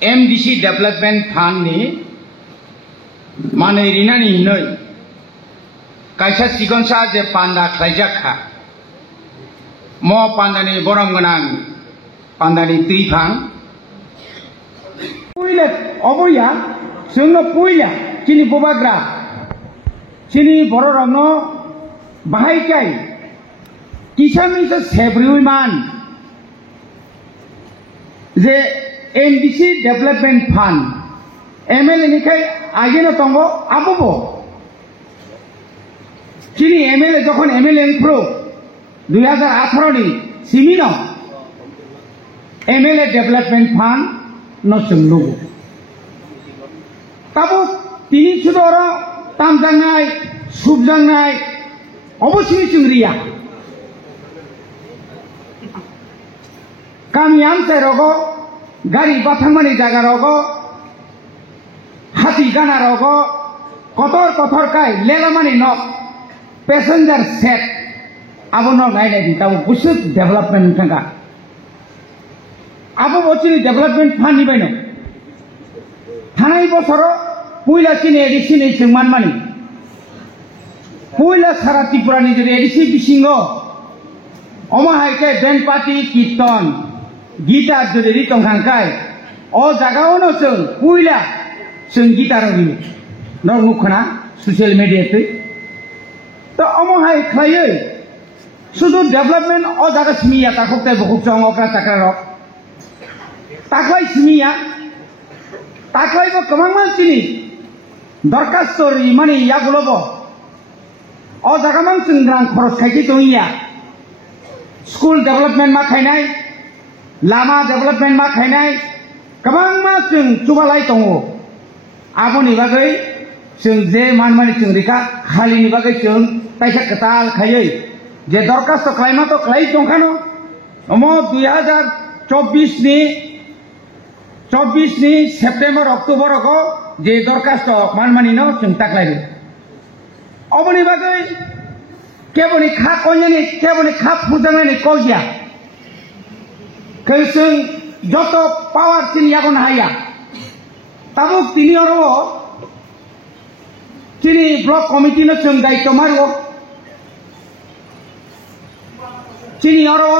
MDC Development Fund ni mane rina ni noi kaisa sigonsa je panda khlaijak mo pandani borom gonang pandani trifang puile oboya sungno puila chini bobagra chini bororongno bahai kai kisami se sebriman je MDC Development Fund MLA ni kai ageno tongo abubo chini MLA jokhon MLA pro 2018 ni simino MLA Development Fund no sunglugo tabo tini sudoro tamjangnai subjangnai obosini chungriya kamiam serogo gari bathangmani jaga rogo hati gana rogo kotor kai lelamani no passenger set abono ngai nai tabo busuk development thanga abo bochini development fund ni baino thanai bosoro puila chini edisi ni chungman mani puila sara tripura ni jodi edisi bisingo oma haike band party kirtan guitar jodi ri tongkhangkai o jagao no chung puila chung guitar ri no mukhna social media te to oma hai khlai sudu development o jaga simiya takokte bukuk chong okra chakra rok taklai simiya taklai bo kamangman chini dorkastor imani yagulobo o jagamang chungrang khoros khaiki toiya school development ma khainai lama development ma khainai kamangma chung chubalai tongo aboni bagai chung je manmani chung rika khali ni bagai chung taisa katal khayai je dorkasto klaima to klai tongkhano omo 2024 ni September October ko je dorkasto manmani no chung taklai oboni bagai keboni kha konyani keboni kha pujangani koja kaisung joto power tin yagon haya tabuk tini oro tini block committee no chung daitto margo tini oro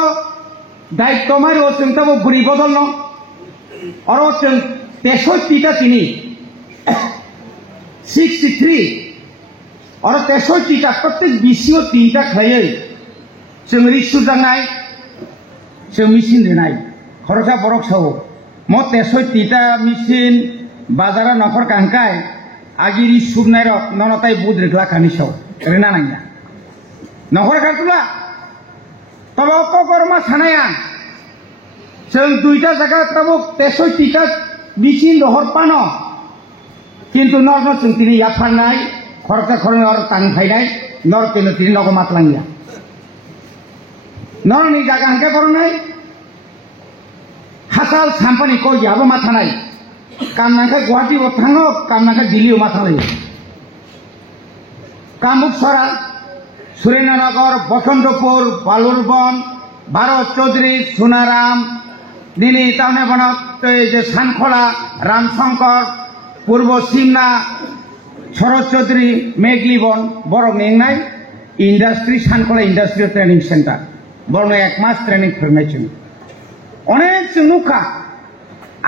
daitto margo chung tabo buri bodol no oro chung 63 ta tini 63 और 63 टा प्रत्येक BCO 3 टा खलायै जों रिक्सु जानाय जों machine देनाय खरसा बरक साव म 63 टा मेसिन बाजारा नखर कांकाय आगिरि सुबनाय रक ननताय बुद्रिखला खानि साव रेना नांया नखर खातुला तब ककरमा सानाया जों दुइटा जागा तब 63 टा मेसिन दहर पानो किन्तु नरनो जों तिनि याफानाय खरका खरने और तांग फाइनाय नर केनो तिनि नगो मातलांगिया नरनि जागा हांके बरनाय हासाल साम्पानि को याबो माथानाय कामनाखा गुवाहाटी ओ थाङो कामनाखा दिल्ली ओ माथालाय कामुक सरा सुरेन्द्रनगर बसंतपुर बालुरबन भारत चौधरी सोनाराम दिनै टाउने बनक जे सानखला रामशंकर पूर्व सिमना शरद चौधरी मेघलिबन बरक नेंनाय इंडस्ट्री सानखला इंडस्ट्रियल ट्रेनिंग सेंटर बरनो 1 मास ट्रेनिंग फोरनाय जों अनेक जों नुखा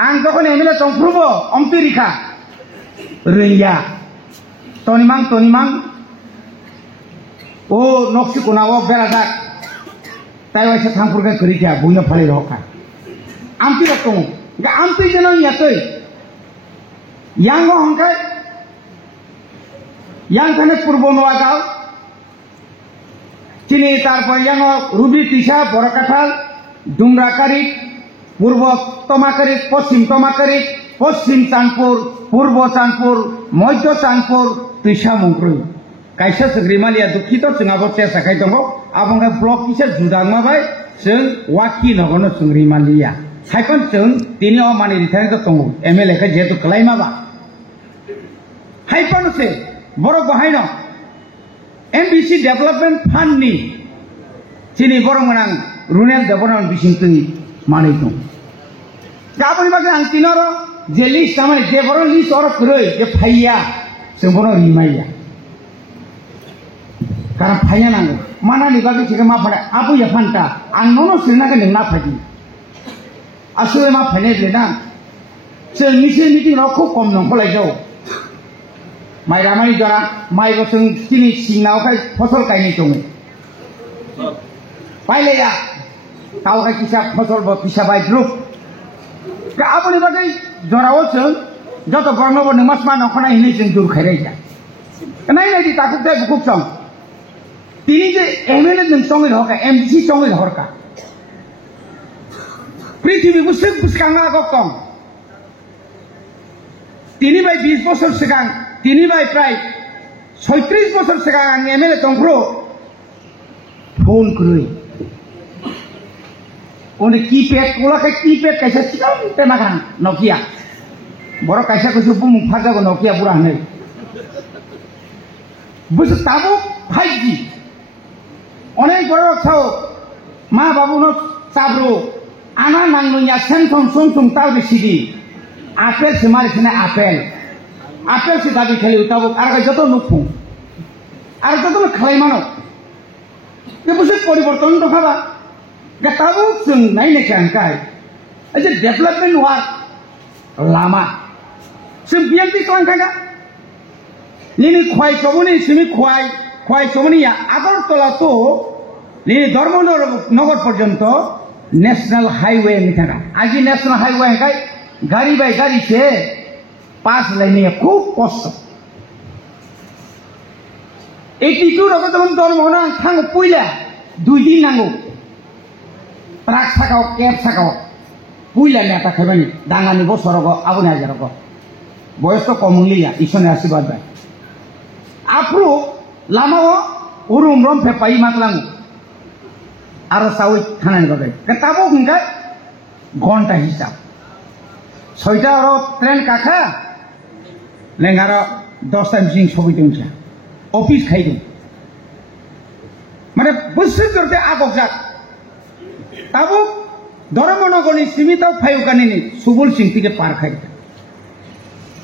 आं जखन एमएलए तंफ्रुबो अमतिरिखा रैया तनिमां ओ नक्सि कोनाव बेरादाक ताइवाइसे थांफुरगा करिखा बुइनो फालि रखा आमति रखो गा आमति जनो यातै यांगो हंखाय yang kane purbo noagaw chini tarpor yang rubi tisa borakathal dumrakarik purbo tomakarik poschim tomakarik poschim chanpur purbo chanpur moidyo chanpur tisa mungkrui kaisa sagrimalia dukhito chungabo chesa khai tongo abonga block kisa judangma bai जों वाकी नगनो सुंग्रिमालिया साइकन जों तिनि ओ मानि retire तो tongo MLA का जेतु क्लाइमाबा hyphen से बरो बहायनो MDC Development Fund ni chini boro menang rural development bising tui mani tu. Kapan bagi ang tinoro जे list तामाने जे बरो list और खरै जे फाइया जों बरो रिमाइया कारण फाइया नांगौ मानानि बागै थिगा मा फाना आबु या फान्ता आं ननो सिरनाखौ नोंना फाइदि आसुले मा फाइनाय लेना जों मिसे मिटिंआव खुब कम नंखलाय जाव माइ रामानि जरा माइ बसों दिनै सिङावहाय फसल गायनाय दङ बायलाया तावहाय किसा फसल बो पिसा बाय ग्रुप का आबुनि बागै जराव जों जत गरनबो नमास मा नखना हिनै जों दुर खायरायजा नाय नाय दि ताकुक दे बुकुक सं তিনি যে এমএলএ नों संगे हका एमसी संगे हरका पृथ्वी बुसुक बुसकांगा गकं তিনি बाय 20 বছর सिगां তিনি बाय प्राय 36 বছর सिगां आं एमएलए दंख्रो फोन करै ओने कीपैड कोलाखै कीपैड कैसा सिगां पेनागां नोकिया बर' कैसा कसु बुमु फाजागो नोकिया बुरा हनै बुस ताबो 5G অনেক বড় ছাও মা বাবুনো চাবরো আনা নাংনুয়া সেনথম সুমসুম তাও বেশিদি আপেল সেমার সিনা আপেল আপেল সে দাবি খেলি উতাবো আর যত নুফু আর যত খাইমানো যে বুঝে পরিবর্তন দেখাবা তাবো जों नायनो खांखाय এই যে ডেভেলপমেন্ট ওয়ার্ক লামা जों বিএনপি खालामखागा নিনি খয় সবনি সিমি খয় সমনিয়া আগরতলা তো নিনি ধর্মনগর পর্যন্ত ন্যাশনাল হাইওয়ে নিথাকা আজি ন্যাশনাল হাইওয়ে কাই গাড়ি বাই গাড়ি সে পাস লাইনে খুব কষ্ট 82 রকম তখন ধর্মনা থাঙ্গো পুইলা 2 দিন নাঙ্গো ট্রাক সাকাও ক্যাব সাকাও পুইলা নেতা খাইবানি ডাঙ্গানি বছরগো আবুনি হাজারগো বয়স তো কমলিয়া ইসনে আশীর্বাদ বাই আপ্রু লামাও উরুম রম ফেপাই মাতলাঙ্গু আর সাউই খানানি গদাই তাবো হিংকাই ঘন্টা হিসাব 6টা আর ট্রেন কাখা লেঙ্গার 10টা মিটিং সবই দংছা অফিস খাইদों মানে বুঝতে করতে আগক যাক তাবো ধর্মনগরনি সীমিতাও ফাইউকানিনি সুবল সিং থেকে পার খাই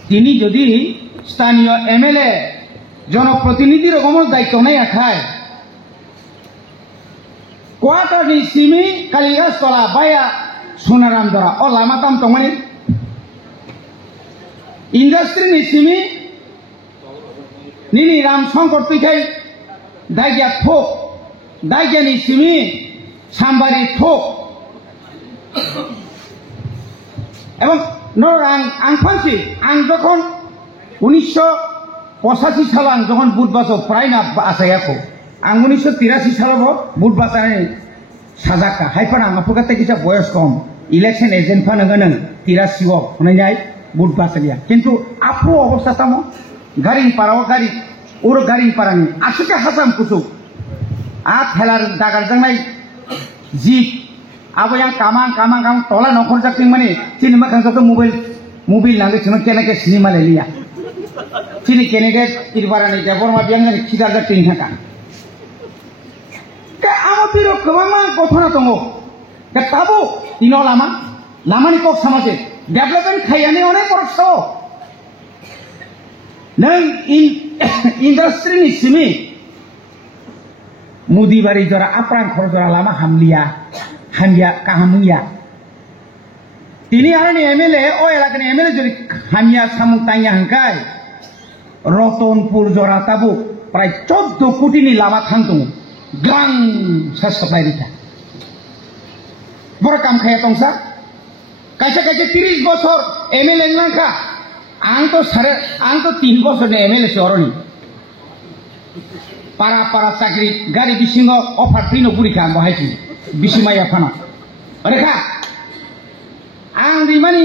তিনি যদি স্থানীয় এমএলএ জনপ্রতিনিধির রকম দায়িত্ব নাই আখায় কোয়াটারনি সিমি কালিগাছতলা বায়া সোনারাম দরা ও লামাতাম তমানি ইন্ডাস্ট্রিনি সিমি নিনি রাম শঙ্কর তুইখাই দাইগিয়া থোক দাইগিয়ানি সিমি সাম্বারি থোক এবং আং ফানছি আং যখন 1985 সাল आं যখন বুট বাসও প্রায় না আসাইয়াকো आं 1983 সাল বুট বাসানে সাজাকা হাইফানা মাফুকাতে কিছা বয়স কম ইলেকশন এজেন্ট ফানাগন 83 ও হনাই বুট বাসালিয়া কিন্তু আপু অবস্থা তামো গাড়ি পারাও গাড়ি ওর গাড়ি পারানি আসুকে হাসাম কুসু আ খেলার দাগার জাংনাই জিপ আবয়াং কামাং তলা নখর জাকিং মানে সিনেমা খানসাতো মোবাইল নাগে ছিল কেনেকে সিনেমা লেলিয়া চিনি কেনেকে ইরবারানি দেবরমা বিয়াংনি খিদার টিং থাকা কে আমতির কমামা গঠনা দङ কে তাবো তিন লামানি কক সমাজে ডেভেলপমেন্ট খাইয়ানি অনেক বড় नों इन्डास्ट्रिनि सिमी मुदिबारि जरा आप्रां खर जरा लामा हामलिया काहामुया তিনি आरनि एमएलए ओ एलाकानि एमएलए जरि हामिया सामु ताइया हंकाय रतनपुर जरा ताबु प्राय 14 कोटिनि लामा थांदों ग्लां सा सप्लाइ रिथा बड़ काम खाया तंसा कायसे 30 বছর एमएलए नांखा आं तो 3 বছরनि एमएलए सरनि पारा चाकरी गाड़ी बिसिंग अफार फैनो बुरिखा बहायथि बिसिमाया फाना रेखा आं दिमानि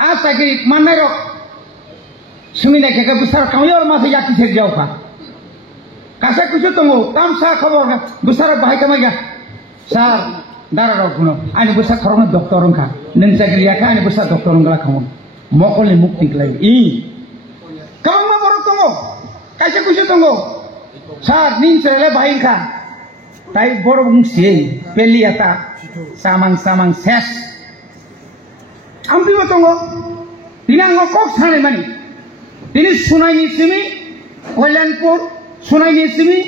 आ चाकरी माननाय रक सुमिनाय केके बुसार काउयर मासे याति थेक जावखा कासे कुछ दङो तामसा खबर बुसार बाहाय कामाया सार दारा रखनो आनि बुसार खरनो डॉक्टर रंखा नों चाकरी याखा आनि बुसार डॉक्टर रंगला खामोन मकलनि मुक्ति गलाय इ कामा बर दङो कासे कुछ दङो सार निंसेले बाहायखा ताई बर बुंसि पेलियाता सामां सेस आमबिबो दङ তিনি আঙ্গ কক সানে মানি তিনি সুনাইনি সিমি কল্যাণপুর সুনাইনি সিমি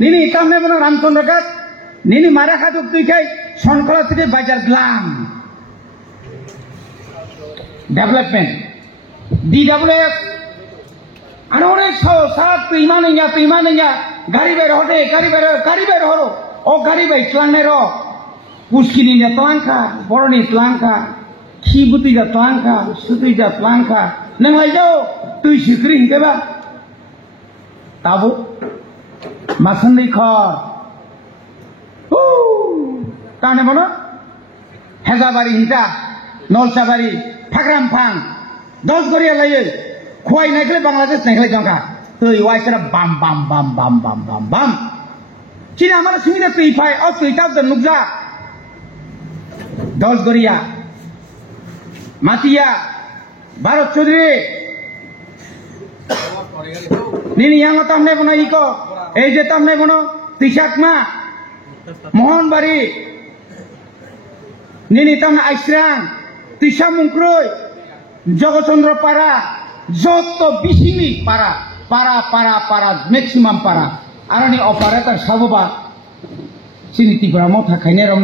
নিনি ইতামনে বনো রামচন্দ্র ঘাট নিনি মারা খাদক তুইখাই সনকলা থেকে বাজার গ্লাম ডেভেলপমেন্ট DWF আর অনেক সাত তুই ইমানেঙ্গা গাড়ি বের হটে গাড়ি বের হরো ও গাড়ি বাই ত্লাংনে র পুষ্কিনি যা ত্লাংখা বড়নি ত্লাংখা খিবুতি যা ত্লাংখা সুতুই যা ত্লাংখা নং যাও তুই সিক্রি হিংকেবা তাবো মাসন্দি খর কানে বলো হেজাবাড়ি হিংটা নলসাবাড়ি ফাগ্রাম ফাং 10 গড়িয়া লাইয়ে খোয়াই নাইখলে বাংলাদেশ নাইখলে জঙ্কা তুই ওয়াইছরা বাম বাম বাম বাম বাম বাম বাম চিনা আমার সুবিধা তুই পাই ও তুই তাও তো নুকজা 10 গড়িয়া মাতিয়া ভারত চৌধুরী নিনি ইয়াঙ্গ তামনে বনো ইকো এই যে তামনে বনো তিসাকমা মোহনবাড়ি নিনি তামনে আইসরাং তিসা মুংক্রই জগচন্দ্র পাড়া যত বিশিনি পাড়া পাড়া পাড়া পাড়া ম্যাক্সিমাম পাড়া আর অপারেটার সাববা চিনি ত্রিপুরা মথা খাইনে রং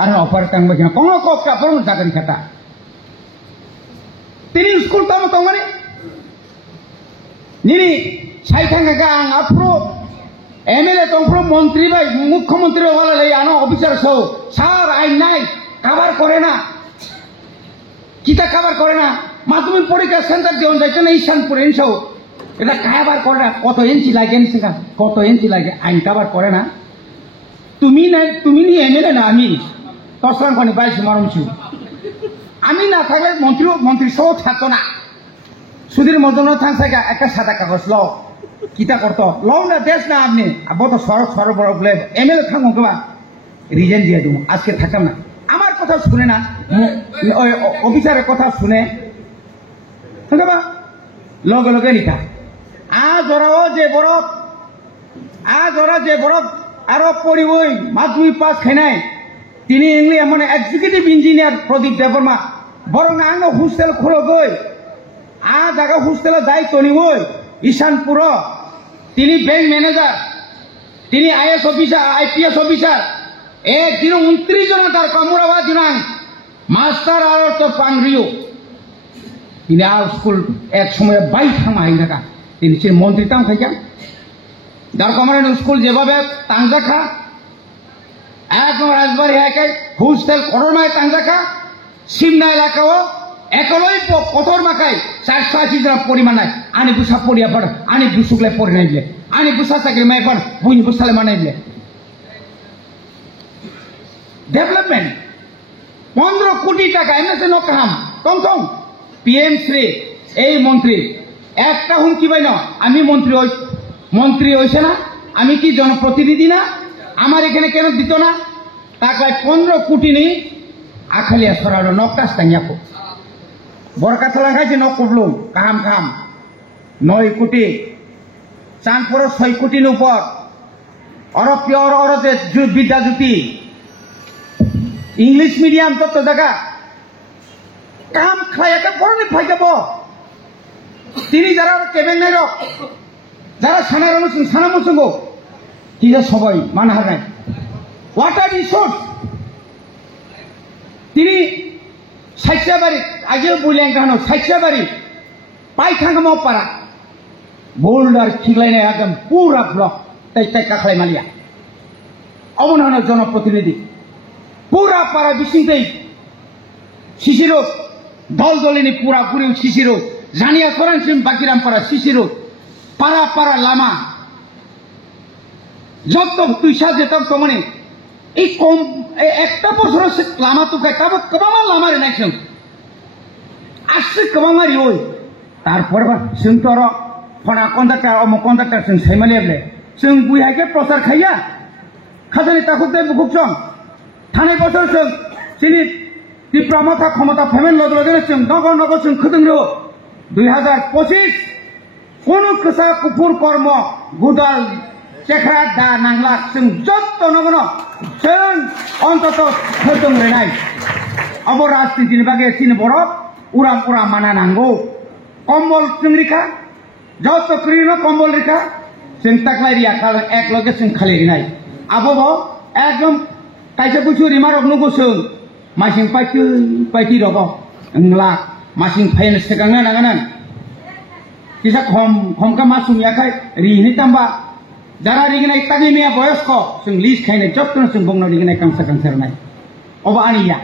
আর অপারেটার বাকিনা কোনো কা বড় জাগানি খাতা তিনি স্কুল তাম তমারে নিনি সাইথাঙ্গা গাং আপ্রো MLA তংপ্রো মন্ত্রী বাই মুখ্যমন্ত্রী ওয়ালা লাই আনো অফিসার সহ সার আইন নাই কভার করে না কিতা কভার করে না মাধ্যমিক পরীক্ষা সেন্টার যেমন যাইতে না ঈশানপুর এনসাও এটা কাবার করে না কত ইঞ্চি লাগে এনসিকা কত ইঞ্চি লাগে আইন কভার করে না তুমি নি MLA না আমি তসলাম পানি বাইশ মারমছু আমি না থাকলে মন্ত্রী সহ থাকতো না সুধীর মদন থাকসাইকা একটা সাদা কাগজ ল কিতা করতো ল না দেশ না আপনি আবার তো সর বড় বলে MLA থাকবো কেবা রিজেন দিয়ে দেবো আজকে থাকতাম না আমার কথা শুনে না অফিসারের কথা শুনে লগে লগে নিতা আজ ওরাও যে বরফ আরো পড়িবই মাধ্যমিক পাস খাইনাই তিনি ইংলিশ মানে এক্সিকিউটিভ ইঞ্জিনিয়ার প্রদীপ দেববর্মা বরং আঙ্গ হোস্টেল খোলো গই জায়গা হোস্টেলের দায়িত্ব নিবই ঈশানপুর তিনি ব্যাংক ম্যানেজার তিনি IAS অফিসার IPS অফিসার একদিন 29 জন তার কমরাবা দিনাং মাস্টার আর তো পাংরিও তিনি আর স্কুল এক সময় 22 থামা হাই থাকা তিনি সে মন্ত্রী তাম খাইকা যার কমারেন স্কুল যেভাবে তাংজাখা একদম রাজবাড়ি হাইকাই হোস্টেল করোনায় তাংজাখা সিমনা এলাকাও একলই পথর মাখাই 480 জন পরিমাণ নাই আনি বুসা পড়িয়া পড় আনি বুসুকলে পড়ে নাইলে আনি বুসা চাকরি মাই পড় বুঝ বুসালে মানাইলে ডেভেলপমেন্ট 15 কোটি টাকা এমএসএ নকাম কম PM শ্রী এই মন্ত্রী একটা হুমকি পাই না আমি মন্ত্রী হইছে না আমি কি জনপ্রতিনিধি না আমার এখানে কেন দিত না টাকায় 15 কোটি নেই আখালিয়া সরানো নকাশ তাইয়াকো বরকাতলা খাইছে নক করলুম কাহাম 9 কোটি চাঁদপুর 6 কোটির উপর অরপিয়র অরতে বিদ্যাজ্যোতি ইংলিশ মিডিয়াম তত জায়গা কাম খাইয়াকে পড়নি ফাই যাব তিনি যারা কেবেন নাই যারা সানা মুসুঙ্গ কি যা সবাই মানা হারায় ওয়াটার রিসোর্স তিনি সাইসাবাড়ি আগেও বললেন কেন সাইসাবাড়ি পাইখাঙ্গামাও পারা বোল্ডার ঠিকলাইনে একদম পুরা ব্লক তাই কাখলাই মালিয়া অবনহনের জনপ্রতিনিধি পুরা পাড়া বিশিংতেই শিশির দল দলিনী পুরা পুরি শিশির জানিয়া করেন বাকিরাম পাড়া শিশির পাড়া লামা যত তুইসা যেতাম তো মানে এই কম একটা বছর লামা তুকায় তারপর কবামা লামারে নাইছেন আসছে কবামারি ওই তারপর जों তো আর ফনা কন্ডাক্টার অমুক কন্ডাক্টার जों সাইমালিয়াবলে जों বুইহাকে প্রচার খাইয়া খাজানি তাকুতে বুকুকসং थानाय बছর जों जोंनि ত্রিপুরা মথা ক্ষমতা ফেমেন লগে লগে जों नगर जों खोदोंरो 2025 কোন কসা কুপুর কর্ম গুদাল চেখরা দা নাংলা जों যত নগন जों অন্তত खोदों রেনাই অব রাজনীতির বাগে চিনি বড় uram uram mana nanggo kombol जों rika jauh krino kombol rika जों taklai ria kalau ek loge जों khali rinai abo bo ekdom kaisa bucu rimar ok nugo जों masing paiti rogo ngla masing pain sekangna nanganan kisa khom ka masum yakai rini tamba jara riginai tagi mia boyos ko जों list khaine jotton जों bongno riginai kamsa kansernai oba aniya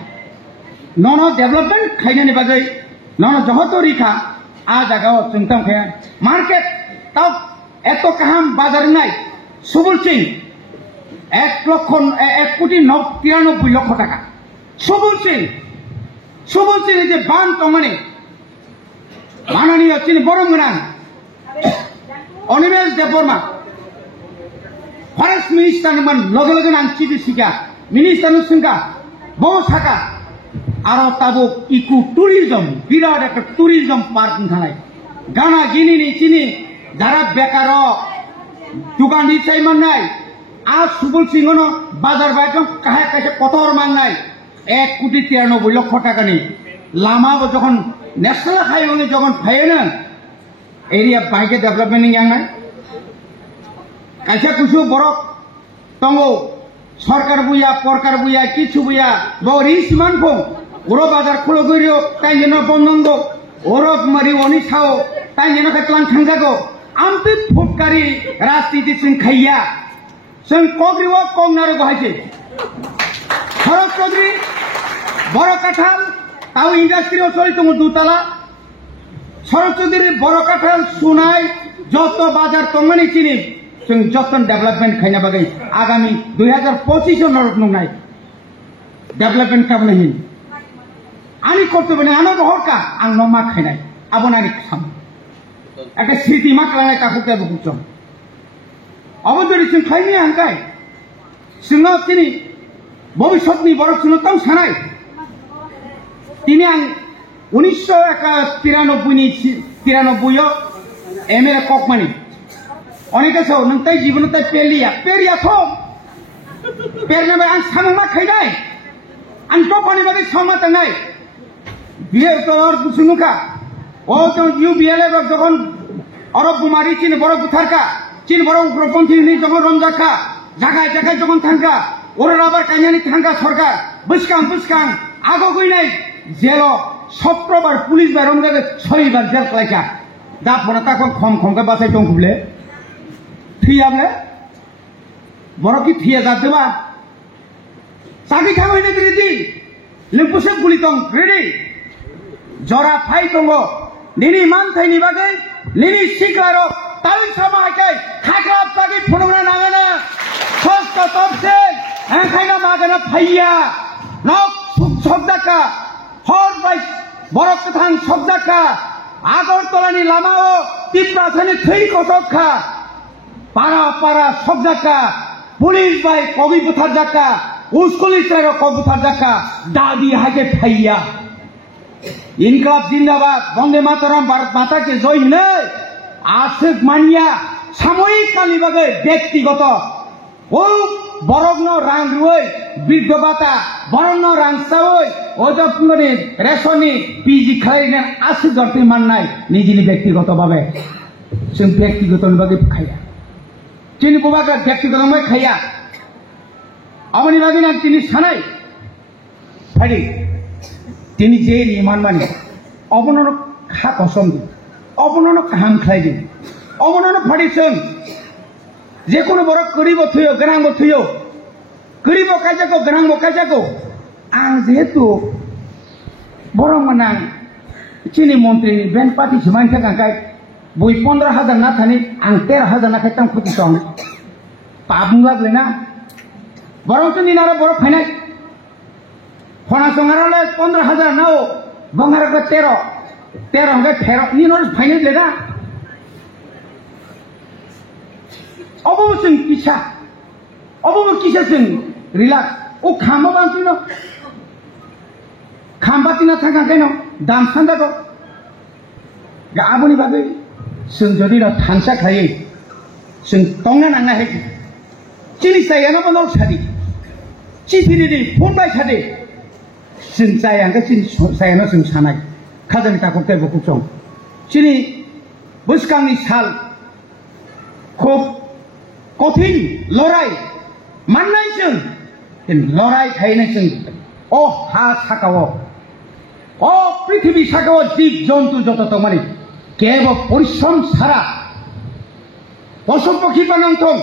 nono development khaine ni bagai nono johoto rika a jagao जों tam khaya market tau eto kaham bazar nai subul sing 1 কোটি 93 লক্ষ টাকা subul sing je ban tongane মাননীয় তিনি বড় মুনান Animesh Debbarma forest minister মান লগে লগে নাম চিঠি শিকা মিনিস্টার সিংকা বহু থাকা আর তাবো ইকু ট্যুরিজম বিরাট একটা ট্যুরিজম পার্ক থানায় গানা গিনি চিনি যারা বেকার দোকান দিচ্ছাই মান নাই আর সুবল সিংহ বাজার বাইকম কাহে কাছে কত মান নাই 1 কোটি 93 লক্ষ টাকা নেই লামা যখন ন্যাশনাল হাইওয়ে যখন ফাইনা এরিয়া বাইকে ডেভেলপমেন্ট yang নাই কাছে কিছু বড় তঙ্গো সরকার বুয়া পরকার বুয়া কিছু বুয়া বড়ি সিমান ফো ওরো বাজার খুলো গরিও তাই যেন বন্ধঙ্গ ওরো মারি অনি ছাও তাই যেন কাটলাং থাঙ্গাগো আমতে ফুটকারি রাজনীতি সিং খাইয়া जों कग्रिव कंगनारो गहायसे भरत चौधरी बड़ काठाल ताऊ इंडस्ट्री चलि दङ दुतला शरद चौधरी बड़ काठाल सुनाय जत बाजार तंगनि चिनि जों जतन डेभलपमेंट खाइना बागै आगामी 2025 नरक नंनाय डेभलपमेंट खाबने हिन आनी कर्तव्य ने आनो बहरका आं नमा खाइनाय आबनानि खाम एका स्मृति माखलानाय काखुके बुकुचम अबजरी जों खाइनि हांखाय जोंना तिनि भबिष्यतनि बरफ जोंनो तां सानाय तिनि आं 1993 नि 93 आव एमएलए ककमानि अनेक सौ नोंताय जीवन ताय पेरिया थो पेरनाय आं सानना खाइनाय आं टपानि बागै सामा तांनाय बियो तोर सुनुखा ओ तो यूबीएलए যখন अरब बुमारी चिनि बरफ बुथारका चीन बड़ उग्रपंथी जगह रंजाखा जागाय जागाय जगन थांगा ओरा राबार कान्यानि थांगा सरकार बुसकां आगो गईनाय जेल 17 बार पुलिस बार रंजागे 6 बार जेल खालायखा दा फना ताखौ खम का बासाय दंखुबले थैयाबले बरकी थैया जादोबा सागि खामैने रेडी लिम्पुसे गुलि दं रेडी जरा फाइ दङ निनि मानथायनि बागै निनि सिख्लारो तालिम समायkai खाग्राब जागि फुनुंना नाङाना खस्थ तपसे आंखायना मागना फाइया नक सबजाका हर बाय बरक थां सबजाका आगरतलानि लामाओ तिप्रासानि थै कसखा पारा सबजाका पुलिस बाय कबि बुथार जाका उस्कुलि साइरो कबि बुथार जाका दादी हागे फाइया इनकलाब जिंदाबाद वंदे मातरम भारत माता की जय हिने आसुक मानिया सामयिक कालनि बागै व्यक्तिगत ओ बरगन रां रुय बृद्ध भाता बरगन रां सावै ओ जपनि रेशननि पिजि खालायनो आसु गरति माननाय निजिनि व्यक्तिगत भाबे जों व्यक्तिगतनि बागै खाया चिनि बुबागा व्यक्तिगत मै खाया अबनि बागै ना तिनि सानाय फादि तिनि जे निमान मानि अबनर खा कसम अबननो काहाम खालायदि अबननो फादिसों जेखुनु बर गरिब थैयो गोनांबो थैयो गरिब कायजाखौ गोनांबो कायजाखौ आं जेहेतु बर मोनां चिनि मन्त्रि बेन पार्टी जुमाइन थाखाय बय 15,000 ना थानि आं 13,000 ना खायतां खुति दं पाबुं लागलेना बरंसो निनारो बर फायनाय फनासंगाराले 15,000 नाओ बंगारको 13 होंगे फेरो नी नोट फाइनल लेगा अब वो सिंह किसा सिंह रिलैक्स ओ खामा बांती नो खामबाती ना थांगा के नो दाम संदा को गाबुनी बागै जों जदि न थांसा खायै जों तंना नांना है चिनि सायाना बनो सादि चिफिनि फोन बाय सादि जों जायांगा चिनि सायाना जों सानाय খাজানি তাকতে বকুচং চিনি বৈশকাংনি সাল খুব কঠিন লড়াই মাননাই जों লড়াই খাইনাই जों ও হা সাকাও ও পৃথিবী সাকাও জীব জন্তু যত তো মানে কেবল পরিশ্রম ছাড়া পশু পক্ষী বানাং থং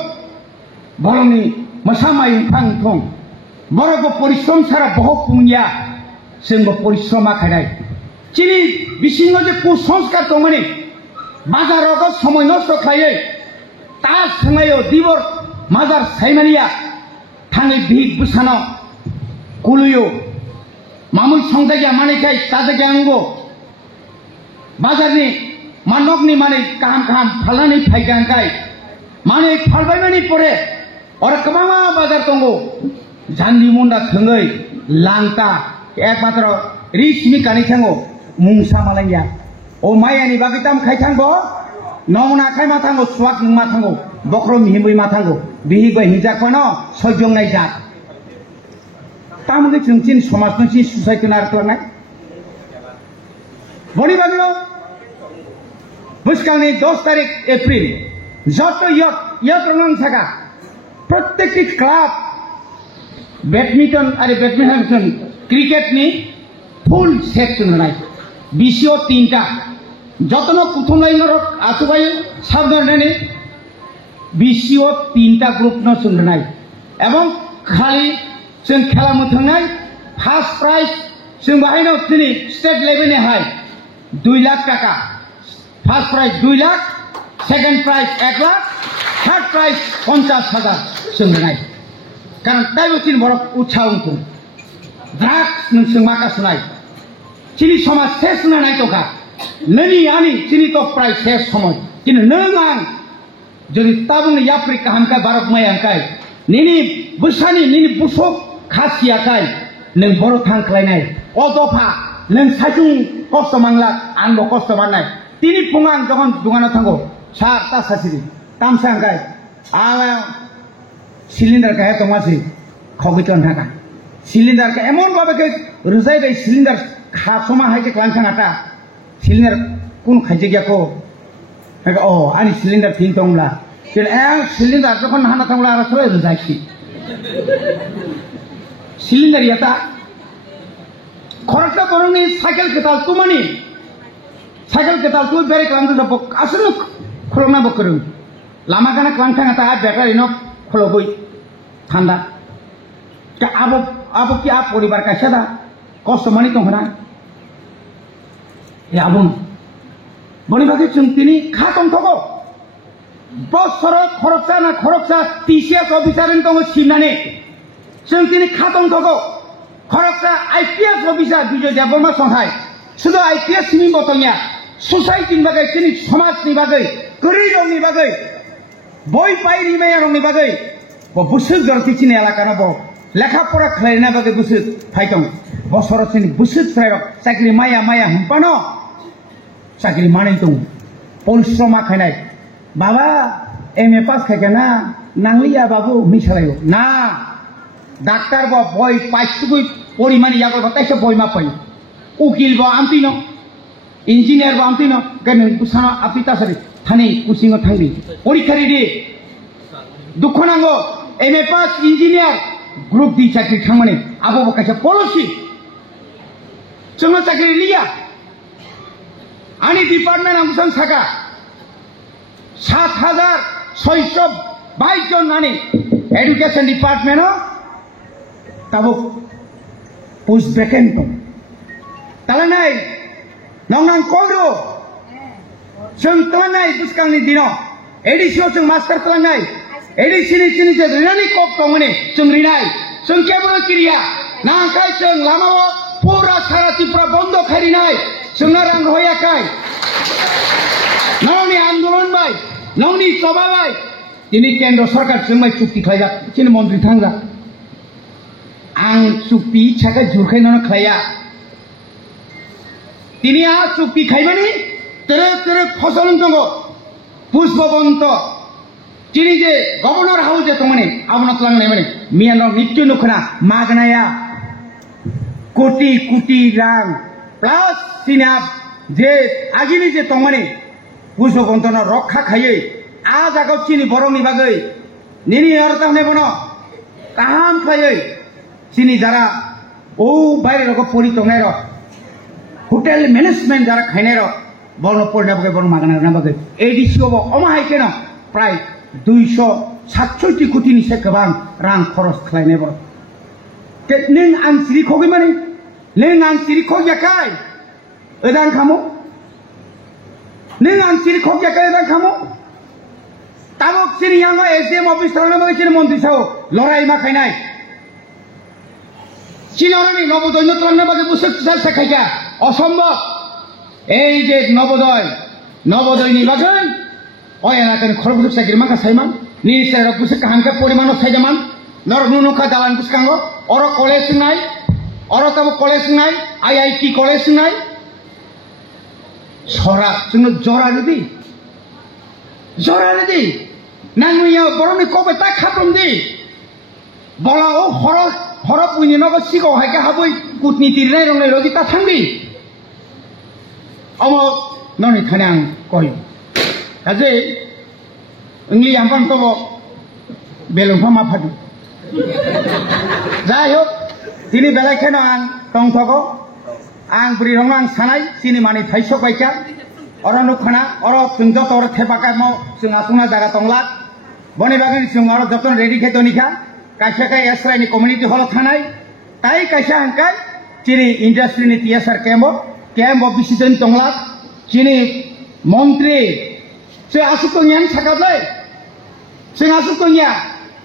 বরংনি মশামাই ফাং থং বড় পরিশ্রম ছাড়া বহু পুনিয়া जोंबो परिश्रमा खायनाय चिनि बिसिङाव जे कुसंस्कार दं माने बाजाराव समय नष्ट खायो ता सोंनायो दिबर माजार सायमानिया थाङै बिग बुसानाव कुलुयो मामुल संजाया मानेखाय ताजाया आंगो बाजारनि मानकनि माने गाहाम गाहाम फालानै फायगांखाय माने फालबायमानि परे और गोबां बाजार दंगो जाननि मुन्दा थोङै लांता एकमात्र रिसनि कानि थांगो मुंसा मालाया ओ मायानि बागै दाम खाय थांगो नंना खाय मा थांगो सुवाक मा थांगो बक्र मिहिबै मा थांगो बिहिबै हिजाखनो सयजंनाय जा तामगे जोंचिन समाज नोंसि सुसाइटि नारख्लांनाय बनि बागै बुसकांनि 10 तारिख एप्रिल जत यक रंग थाका प्रत्येकटी क्लाब बैडमिंटन आरो बैडमिंटन क्रिकेट नि फुल सेट होनाय बिसिओ 3टा जतनो कुथुमनाय नरक आसुबाय साबधाननि बिसिओ 3टा ग्रुप न सुननाय एवं खाली जों खेला मोथांनाय फार्स्ट प्राइज जों बाहायनो दिनै स्टेट लेभेलनि हाय 2 लाख टाका first prize 2 lakh second prize 1 lakh third prize 50,000 सुननाय कारण दायबोथिन बरक उत्साह उनथुं ड्राग्स नोंसों माखासुनाय चिनि समाज सेस नाय तोखा नोंनि आनि चिनि तो प्राय सेस समय चिनि नों आं जोंनि ताबुंनि याफ्रिका हानका भारत मायाखाय निनि बुसानि निनि बुसक खासियाखाय नों बर' थांख्लायनाय अ दफा नों साजुं कस्त मांला आंबो कस्त माननाय तिनि फुङां जखन दुगानाव थांगो सार तासासिरि तामसांखाय आं सिलिन्डार गाया दमासि खगितन थाका सिलिन्डार का एमन बाबा के रुजाय गई सिलिन्डार खासमा हाय के क्लान थांगाता सिलिन्डार कुन खाइजे गयाखौ ओ आनि सिलिन्डार थिन दंला जेन ए सिलिन्डार जखन हाना थांला आरो सय रुजायखि सिलिन्डार याता खरचा बरंनि साइकेल केताल तुमानि साइकेल केताल तु बेरे क्लान दबो आसनु खलना बकरु लामा गाना क्लान थांगाता बेटारि न खलबoi थान्दा का अब क्या परिवार का सदा कष्ट मानि दंना ए आबुं बनि बागै जों तिनि खातम थगो बसर खरचा टीसीएस अफिसार दङ सिनाने जों तिनि खातम थगो खरचा आईपीएस अफिसार विजय देवबर्मा संहाय सुदो आईपीएस नि बतनिया सोसाइटी नि बागै तिनि समाज नि बागै गरिबनि बागै बय पाइरि मेयरनि बागै बुसुल जरति चिनि एलाका न ब लेखा पढ़ा खलायना बागै बुसु फाइदं बसर चिनि बुसु फ्राय साकरि माया हमपानो साकरि मानै दं परिश्रमा खायनाय बाबा एमए पास खायना नांलिया बाबू मिसालायो ना डाक्टर बो बय पाइसुगै परिमानि यागल बताइसे बय मा पाइ उकिल बो आमतिनो इंजिनियर बो आमतिनो गन बुसाना आपिता सरि थानि कुसिङाव थांदि परीक्षारि दि दुख नांगौ एमए पास इंजिनियर ग्रुप डी चाकरी थांमाने आबो बकासे पॉलिसी जोंनो चाकरी लिया आनि डिपार्टमेंट आंगुसन साका 7,622 जन नानि एडुकेशन डिपार्टमेंट ताबो पोस्ट वैकेंट तालानाय नंनां कोलरो जों तालानाय बुसकांनि दिनाव एडिसिओ जों मास्टार तालानाय एडिसिनि चिनि जे रिनानि कप दंमोन जों रिनाय जों केबल किरिया नांखाय जों लामाव पूरा सारातिफ्रा बन्द खारिनाय जोंना रां होयाखै नौनि आंदोलन बाय नौनि सभा बाय दिनै केन्द्र सरकार जों माय चुक्ति खालाया चिनि मन्त्रि थांगा आं चुक्ति इच्छाखै जुरखायनो खाया दिनै आ चुक्ति खायमानि तेरे फसल दङ पुष्पबन्त चिनि जे गवर्नर हाउस जे तमने आबना तलांनाय माने मियानो नित्य नखना मागनाया कोटी कोटी रां প্লাস চিনা যে আগিনি যে তমানে পুজো গন্তন রক্ষা খাইয়ে আ জাগাও চিনি বরংনি বাগৈ নিনি আর তাহলে বন কাহাম খাইয়ে চিনি যারা ও বাইরে রকম পরিতংনাই রক হোটেল ম্যানেজমেন্ট যারা খাইনাই রক বর্ণ পরিণা বাগে বর্ণ মাগানা না বাগে এই ডিসিও অমাহাই কেন প্রায় 267 কোটি নিচে गोबां रां खरस खालायनाय बर नों आं सिरिखौगै माने नों आं सिरिखौयाखै ओदां खामो नों आं सिरिखौयाखै ओदां खामो ताबक सिरि आङो एसएम अफिस थांना बागै सिरि मन्त्रि साव लराय मा खायनाय सिनारनि नवोदय थांना बागै बुसुक साखायगा असम्भव এই যে নবোদয়নি বাগৈ অয়ানাকেন খরবুক সাইকেল মাকা সাইমান নিরিসার বুসে কাহানকে পরিমাণ সাইজামান নর নুনুকা দালান বুসকাঙ্গ অর কলেজ নাই অর তাব কলেজ নাই আইআইটি কলেজ নাই সরা जों জরা যদি নানুয়া বরনি কবে তা খাতম দি বলাও হর পুনি নগ সিগো হাইকা হাবই কুটনীতি রে রংলে রগিতা থাংবি অম ননি খানে আং কই কাজে इंग्लिश आंपान तो बेलुंफा मा फादु যাই হোক তিনি বেলাইখানে आं टंथको आं बुरि रंग आं सानाय सिनेमानि थाइसक बायका अरनु खाना अर जों जत अर थेबाका माव जों आसुना जागा तंला बने बागनि जों अर जतन रेडि खेतनिखा कायसाका एसरायनि कमिउनिटि हल थानाय ताई कायसा हांकाय चिनि इन्डास्ट्रिनि टिएसआर केम्प बिसिदन तंला चिनि मन्त्रि से आसुकन्यान साकाबलै जों आसुकन्या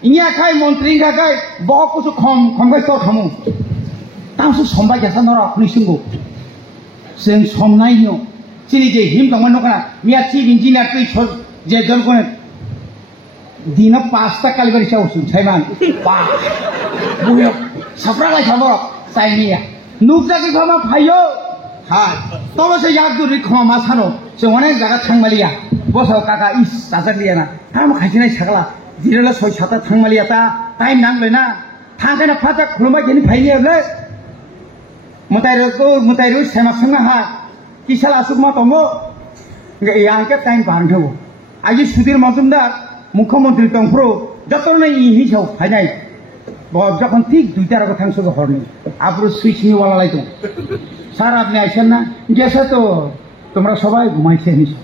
इन्या खाय मन्त्रि खाय बहुत कुछ खमगाय तो थामु तांसु समबाय गेसा नरा निसिंगो जों समनायनो चिनि जे हिम दंमोन नखना मिया चिफ इन्जिनियार कै जे जलकोन दिन 5टा कालिबारि चावसुं साइमान बा बुयो साफ्रालाय थाबो साइनिया नुकजागि खामा फायो हा तबसे यागदुरि खमा सानो जों अनेक जागा थांमालिया बसाव काका इस दाजालियाना थाम खायसिनाय सागला जिरला 6-7टा थांमालिया ता टाइम नांगलेना थांखायना फाजा खुलुमाय जेनि फाइनियाबले मुतायरो सेमा संना हा किसाल आसुक मा तंगो याके टाइम बारथो आजि सुधीर मजुमदार मुख्यमंत्री तंफ्रो जतरनै इहि साव फाइनाय जखन ठीक 2टा रग थांसो हरनि आब्रु सुइचनि वाला लाइतो सार आपनि आइसेन ना गेसा तो তোমরা সবাই ঘুমাইছে নিছো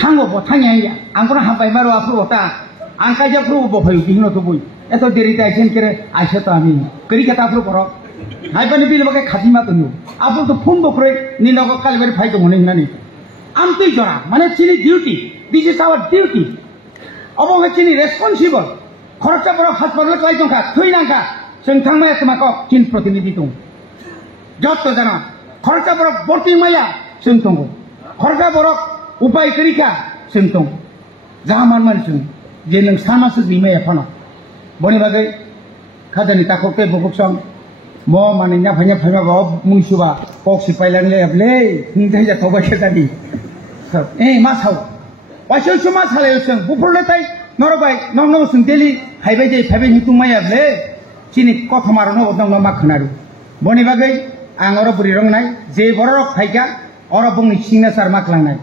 থাঙ্গো থাঙ্গিয়া আঙ্কনা হাবাই মারো আফরো তা আঙ্কাই যা প্রভু বহাই বিহীন তো বই এত দেরিতে আইছেন করে আইছে তো আমি করি কথা আফরো করো হাইবানি বিল বকে খাদিমা তো নো আফরো তো ফোন বকরে নিনগ কালবারি ফাই তো মনে নানি আমতেই জরা মানে চিনি duty this is our duty অবহে চিনি রেসপন্সিবল খরচা বড় হাত পড়লে কই দংকা থই নাঙ্কা जों थांमाय তোমাক চিন প্রতিনিধি দं যত জানা খরচা বড় বর্তি মাইয়া जों दङ खरजा बरक उपाय करिखा जों दं जामान मानसुं जे नों सामासु बिमाया फाना बनि बागै खाजानि ताखके बकसं म माने ना फाइना फाइमा ग मुंसुबा पक्सि पाइलान लेबले निथाय जाथबाय खेदानि ए मा साव वाइसो सुमा सालायो जों बुफुरले ताइ नरबाय नंगौ जों देलि हाइबाय दे फाइबाय हितु मायाबले चिनि कथमारनो दं मा खोनारु बनि बागै आं अर बुरि रंनाय जे बरक फाइका और बुंनि सिगनेचार माखलांनाय